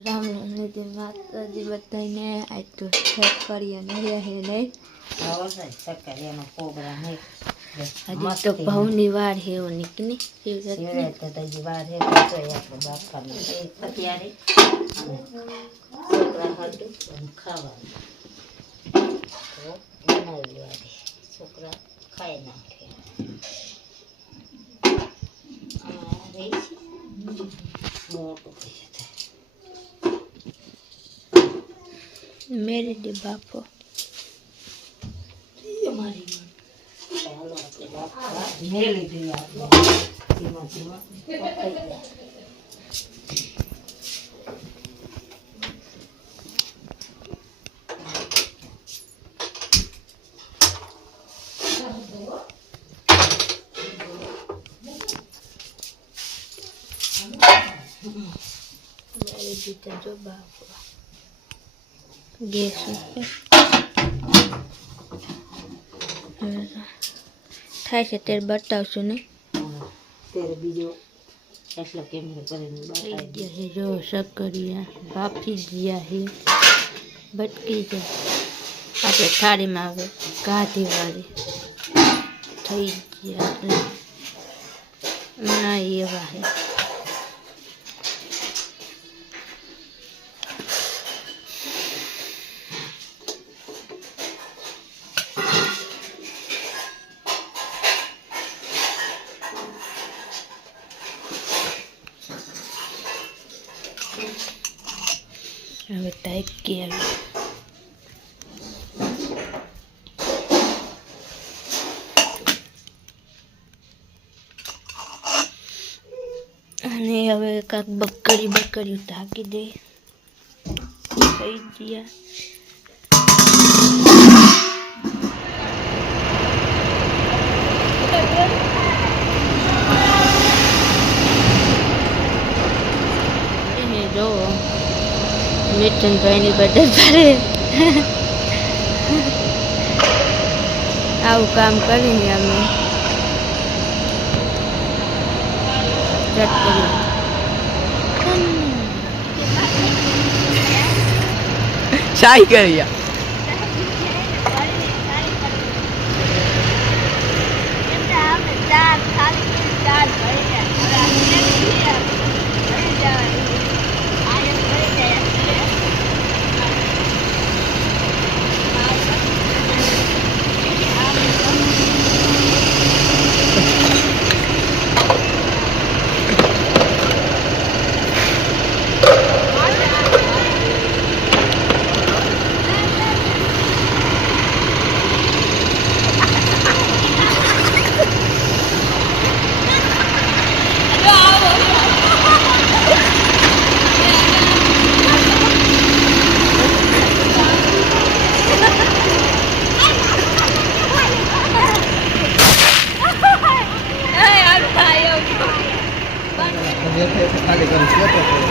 રામ રામ નિધિ માતાજી બધાને આજ તો ચેક કરીએ નહીં હે નહીં હજી તો ભાવની વાર હે એવું નીકળી શિવરાત્રી વાર હે આપણે બાપાને અત્યારે છોકરા હતું અને ખાવાનું તો બનાવી લેવાની છોકરા ખાઈ નાખે મોટું થઈ જશે મેરી દી બાપો મેળી દઈએ આપણે ધીમા ધીમા પકાઈ જાય. મેરી દી તો જો બાપો ગેસ ઉપર થાય છે ત્યારે બતાવશું ને ત્યારે બીજો એટલો કેમેરો કરીને થઈ બતાવી ગયા છે જો શક્કરિયા બાફી ગયા છે બટકી જાય આપણે થાળીમાં આવે ગાધીવાળી થઈ ગયા એટલે ના એવા છે હવે ટાઈકી આવી અને હવે કાંક બકરી ઢાંકી દે થઈ ગયા જો મિથુનભાઈની બર્થડે પર આવું કામ કરીને અમે રદ કર્યું શાહી કર્યા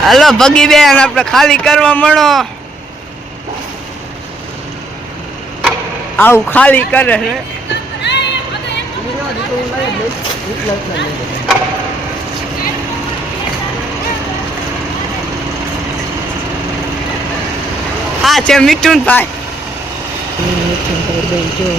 હાલો ભગી બેન આપણે ખાલી કરવા મળો આવું ખાલી કરે છે હા છે મિથુનભાઈ બેન જો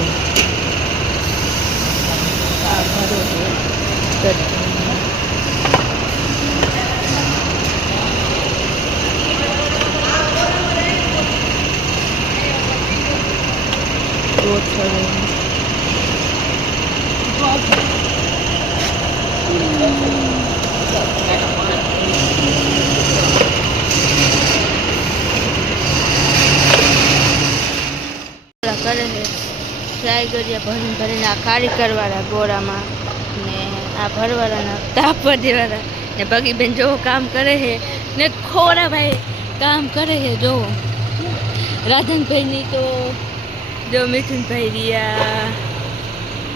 કરે છે ફ્રાય કર્યા ભરીને આ ખારી કરવાના ગોળામાં ને આ ભરવાના તાપ દેવાના ને બગીબેન જો કામ કરે છે ને ખોરાભાઈ કામ કરે છે જો રાધનભાઈની તો જો મિથુનભાઈ રહ્યા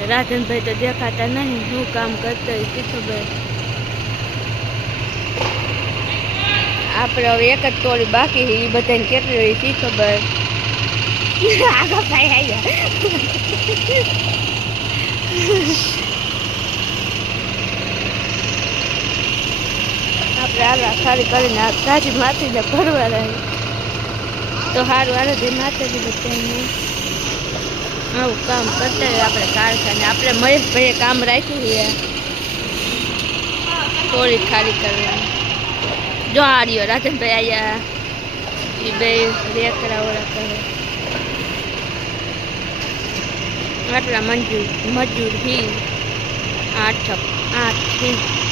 રાધનભાઈ તો દેખાતા નહીં શું કામ કરતા હોય કે ખબર આપણે હવે એક જ તોડી બાકી છે એ બધાને કેટલી હોય શી ખબર આગળ ભાઈ આવ્યા આપણે આલા ખાલી કરીને આ ગાડી માથીને ભરવા રહી તો સારું હારે જે માથે દીધું તેમને આવું કામ કરતા હોય આપણે કારખાને આપણે મહેશભાઈએ કામ રાખ્યું છે થોડી ખાલી કરવાની જો હાર્યો રાજનભાઈ આયા એ બે રેકડા ઓરા કરે આટલા મજૂર હી 8 થી